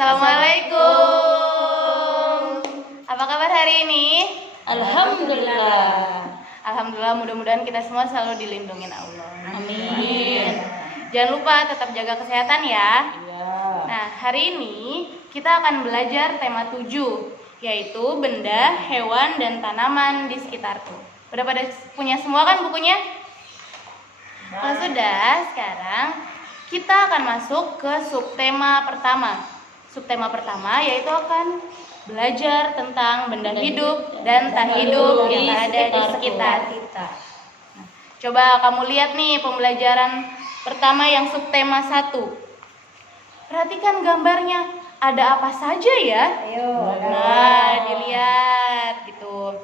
Assalamualaikum. Apa kabar hari ini? Alhamdulillah. Alhamdulillah, mudah-mudahan kita semua selalu dilindungi Allah. Amin. Jangan lupa tetap jaga kesehatan ya. Iya. Nah, hari ini kita akan belajar tema 7, yaitu benda, hewan, dan tanaman di sekitarku. Udah pada punya semua kan bukunya? Kalau sudah, sekarang kita akan masuk ke subtema pertama. Subtema pertama yaitu akan belajar tentang benda hidup dan tak hidup yang ada di sekitar kita. Nah, coba kamu lihat nih pembelajaran pertama yang subtema 1. Perhatikan gambarnya, ada apa saja ya? Ayo. Nah, dilihat gitu.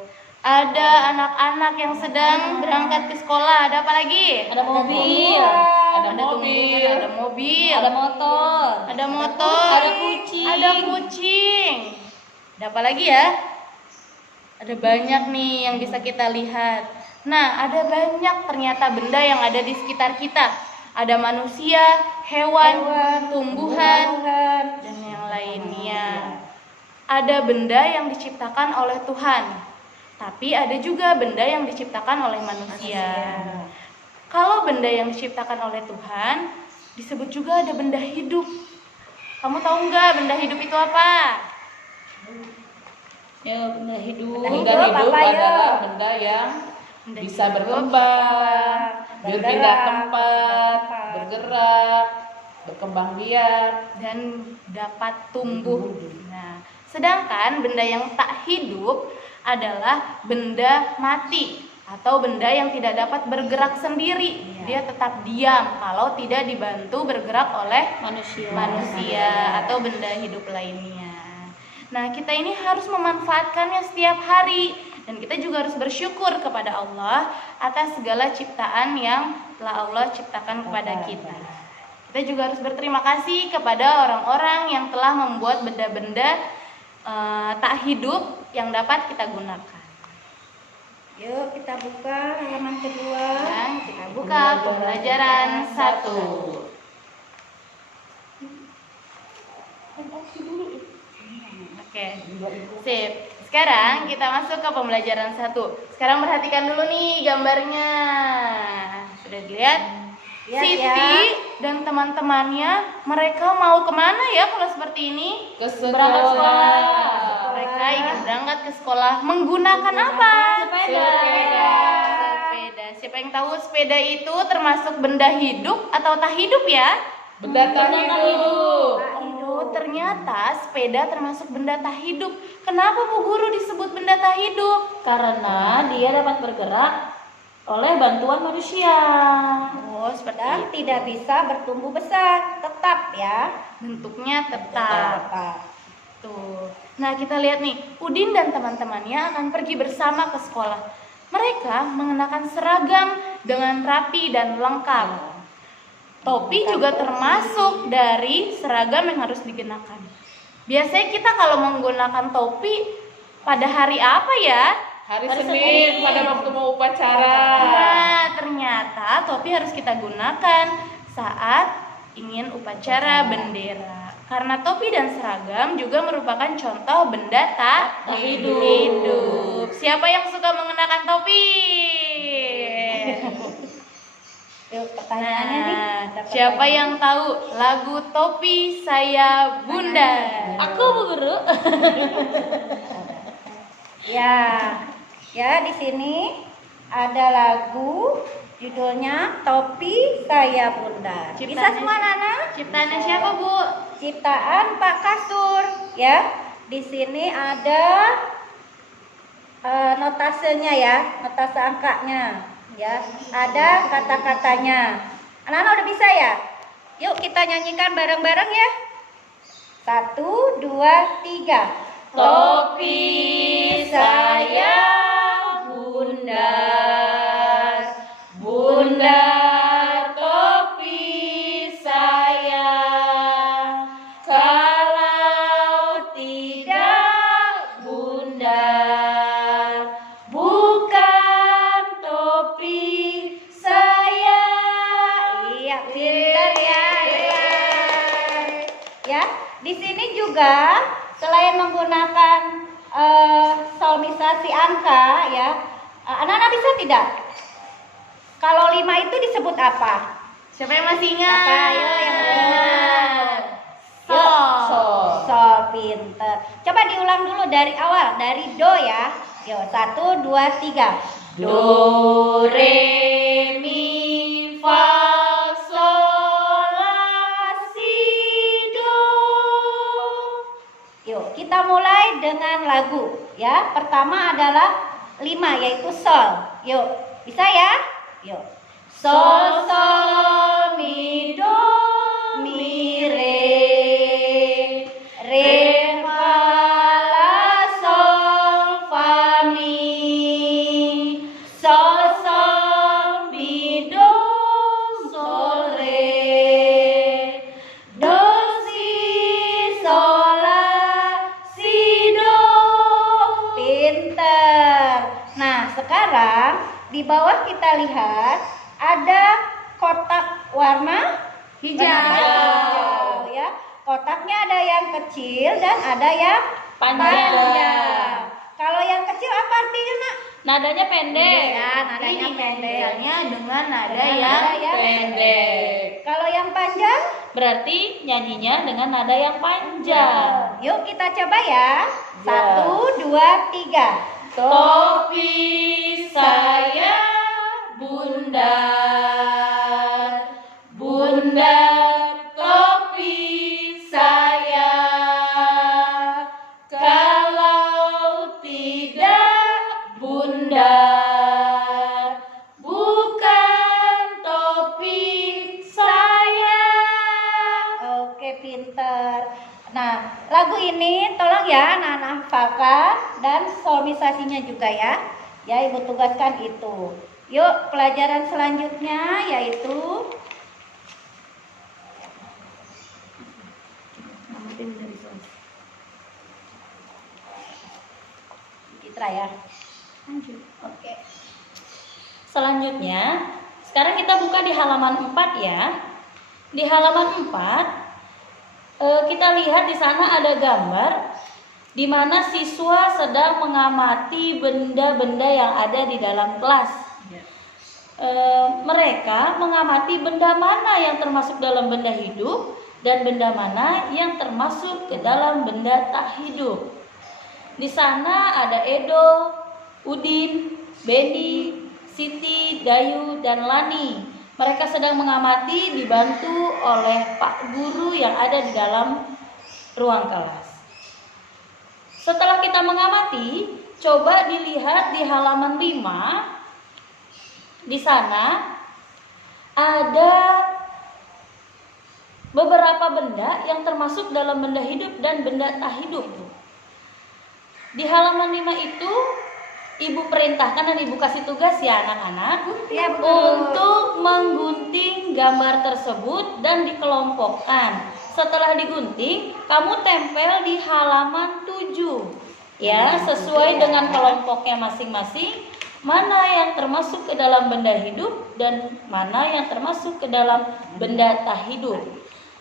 Ada anak-anak yang sedang berangkat ke sekolah. Ada apa lagi? Ada mobil. Ada mobil. Ada mobil. Ada motor. Ada motor. Ada kucing. Ada kucing. Ada apa lagi ya? Ada banyak nih yang bisa kita lihat. Nah, ada banyak ternyata benda yang ada di sekitar kita. Ada manusia, hewan, tumbuhan, dan yang lainnya. Ada benda yang diciptakan oleh Tuhan. Tapi ada juga benda yang diciptakan oleh manusia. Kalau benda yang diciptakan oleh Tuhan, disebut juga ada benda hidup. Kamu tahu nggak benda hidup itu apa? Ya, benda hidup. Benda hidup adalah benda yang Benda bisa hidup, berkembang, bergerak, berpindah tempat, bergerak, berkembang biak, dan dapat tumbuh. Nah, sedangkan benda yang tak hidup adalah benda mati atau benda yang tidak dapat bergerak sendiri. Dia tetap diam kalau tidak dibantu bergerak oleh manusia atau benda hidup lainnya. Nah, kita ini harus memanfaatkannya setiap hari, dan kita juga harus bersyukur kepada Allah atas segala ciptaan yang telah Allah ciptakan kepada kita. Kita juga harus berterima kasih kepada orang-orang yang telah membuat benda-benda tak hidup yang dapat kita gunakan. Yuk kita buka halaman kedua. Dan kita buka pembelajaran 1. Oke, sip. Sekarang kita masuk ke pembelajaran 1. Sekarang perhatikan dulu nih gambarnya. Sudah dilihat? Lihat, Siti dan teman-temannya, mereka mau kemana ya kalau seperti ini? berangkat sekolah. Mereka ingin berangkat ke sekolah menggunakan apa? Sepeda. Siapa yang tahu sepeda itu termasuk benda hidup atau tak hidup ya? Benda tak hidup. Oh, ternyata sepeda termasuk benda tak hidup. Kenapa Bu Guru disebut benda tak hidup? Karena dia dapat bergerak oleh bantuan manusia. Oh, seperti Dan itu. tidak bisa bertumbuh besar, tetap ya. Bentuknya tetap. Tetap. Tuh. Nah, kita lihat nih, Udin dan teman-temannya akan pergi bersama ke sekolah. Mereka mengenakan seragam dengan rapi dan lengkap. Topi juga termasuk dari seragam yang harus dikenakan. Biasanya kita kalau menggunakan topi pada hari apa ya? Hari Senin pada waktu mau upacara. Nah, ternyata topi harus kita gunakan saat ingin upacara bendera. Karena topi dan seragam juga merupakan contoh benda tak hidup. Siapa yang suka mengenakan topi? Yuk pertanyaannya nih. Nah, siapa yang tahu lagu Topi Saya Bunda? Aku Bu Guru. Ya di sini ada lagu judulnya Topi Saya Bunda. Bisa Ciptaannya semua Nana? Ciptaannya siapa, Bu? Ciptaan Pak Kasur ya. Di sini ada notasenya ya, notase angkanya ya. Ada kata-katanya. Anak-anak udah bisa ya? Yuk kita nyanyikan bareng-bareng ya. 1, 2, 3. Topi saya bundar, bundar topi saya. Kalau tidak bundar, bukan topi saya. Iya, pintar ya. ya. Di sini juga selain menggunakan solmisasi angka ya, anak-anak bisa tidak? Kalau 5 itu disebut apa? Siapa yang masih ingat? Apa? Ayo yang ingat. Sol. Sol, pinter. Coba diulang dulu dari awal, dari do ya. Yo, 1, 2, 3. Do, re, mi, fa, sol, la, si, do. Yuk, kita mulai dengan lagu ya. Pertama adalah 5 yaitu sol. Yuk, bisa ya? Yuk. Sol, sol, mi, do, mi, re, Re, fa, la, sol, fa, mi, sol, sol, mi, do, sol, re, do, si, sol, la, si, do. pinter. Nah, sekarang di bawah kita lihat ada kotak warna Hijau. hijau ya. Kotaknya ada yang kecil dan ada yang Panjang. Kalau yang kecil apa artinya, Nak? Nadanya pendek. Ya, nadanya pendek. Hijaunya dengan nada Dengan yang nada yang pendek. Kalau yang panjang? Berarti nyanyinya dengan nada yang panjang. Yuk kita coba ya. Ya. 1, 2, 3. Topi saya bundar, bundar topi saya. Kalau tidak bundar, bukan topi saya. Oke, pinter. Nah, lagu ini tolong ya anak-anak hafalkan dan solmisasinya juga ya. Ya, Ibu tugaskan itu. Yuk, pelajaran selanjutnya yaitu Citra ya. Lanjut. Oke. Selanjutnya, sekarang kita buka di halaman 4 ya. Di halaman 4 kita lihat di sana ada gambar di mana siswa sedang mengamati benda-benda yang ada di dalam kelas. Mereka mengamati benda mana yang termasuk dalam benda hidup dan benda mana yang termasuk ke dalam benda tak hidup. Di sana ada Edo, Udin, Beni, Siti, Dayu, dan Lani. Mereka sedang mengamati dibantu oleh Pak Guru yang ada di dalam ruang kelas. Setelah kita mengamati, coba dilihat di halaman 5. Di sana ada beberapa benda yang termasuk dalam benda hidup dan benda tak hidup. Di halaman 5 itu Ibu perintahkan dan Ibu kasih tugas ya anak-anak Ya, betul. untuk menggunting gambar tersebut dan dikelompokkan. Setelah digunting, kamu tempel di halaman 7 ya, sesuai dengan kelompoknya masing-masing. Mana yang termasuk ke dalam benda hidup dan mana yang termasuk ke dalam benda tak hidup.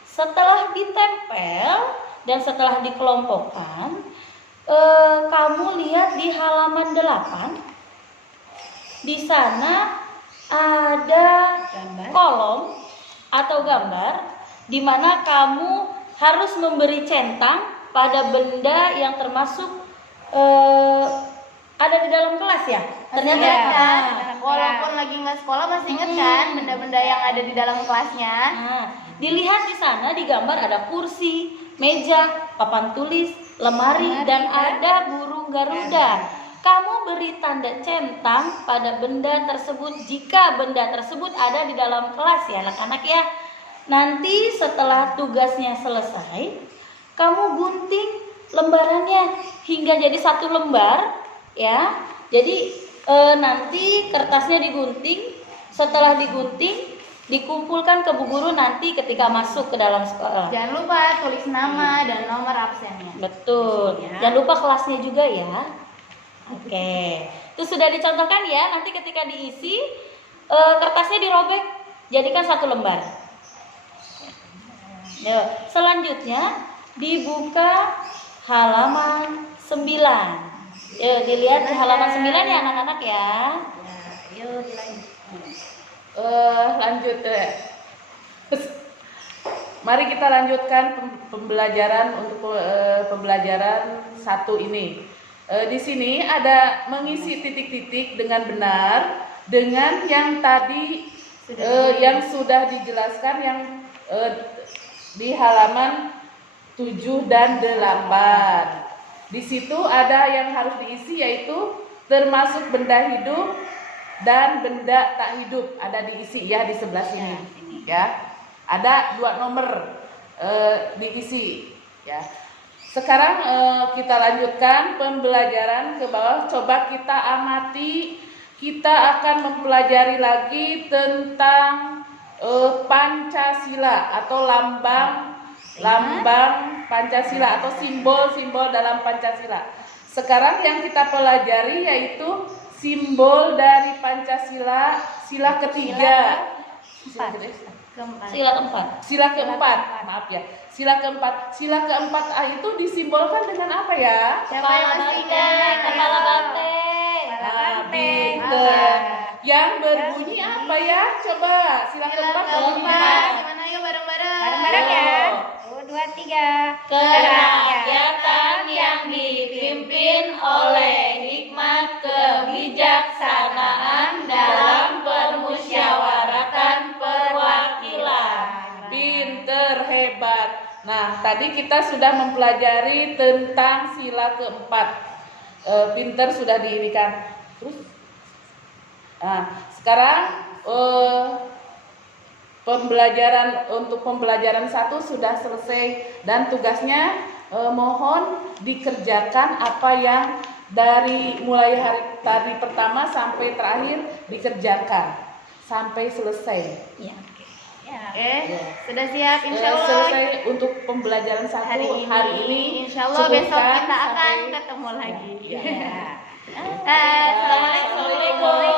Setelah ditempel dan setelah dikelompokkan, kamu lihat di halaman 8. Di sana ada kolom atau gambar di mana kamu harus memberi centang pada benda yang termasuk ada di dalam kelas ya. Ternyata Ingat kan? Dalam Walaupun lagi nggak sekolah masih ingat kan benda-benda yang ada di dalam kelasnya. Nah, dilihat di sana di gambar ada kursi, meja, papan tulis, lemari, dan ada burung garuda. Kamu beri tanda centang pada benda tersebut jika benda tersebut ada di dalam kelas ya anak-anak ya. Nanti setelah tugasnya selesai, kamu gunting lembarannya hingga jadi satu lembar ya. Jadi nanti kertasnya digunting. Setelah digunting, dikumpulkan ke Bu Guru nanti ketika masuk ke dalam sekolah. Jangan lupa tulis nama dan nomor absennya. Betul. Ya. Jangan lupa kelasnya juga ya. Oke. Itu sudah dicontohkan ya. Nanti ketika diisi kertasnya dirobek, jadikan satu lembar. Selanjutnya dibuka halaman 9. Dilihat di halaman 9 ya anak-anak ya. Ya, yuk dilanjut. Lanjut ya. Mari kita lanjutkan pembelajaran untuk pembelajaran 1 ini. Di sini ada mengisi titik-titik dengan benar dengan yang tadi yang sudah dijelaskan yang di halaman 7 dan 8. Di situ ada yang harus diisi yaitu termasuk benda hidup dan benda tak hidup, ada diisi ya di sebelah sini ya. Ada 2 nomor diisi ya. Sekarang kita lanjutkan pembelajaran ke bawah. Coba kita amati, kita akan mempelajari lagi tentang Pancasila atau lambang Pancasila atau simbol-simbol dalam Pancasila. Sekarang yang kita pelajari yaitu simbol dari Pancasila, sila ketiga. Sila keempat, maaf ya. Sila keempat itu disimbolkan dengan apa ya? Kepala banteng. Pinter. Yang berbunyi apa ya? Coba sila keempat berbunyi apa? Gimana yuk bareng-bareng? Bareng-bareng ya. 1, 2, 3. Kerakyatan yang dipimpin oleh hikmat kebijaksanaan dalam permusyawaratan perwakilan. Pinter, hebat. Nah, tadi kita sudah mempelajari tentang sila keempat. Pinter sudah diirikan. Terus, nah, sekarang pembelajaran 1 sudah selesai dan tugasnya mohon dikerjakan apa yang dari mulai hari pertama sampai terakhir dikerjakan sampai selesai. Ya. Sudah siap insya Allah. Selesai untuk pembelajaran 1 hari ini. Insya Allah besok kita akan ketemu lagi. Ya. Assalamualaikum.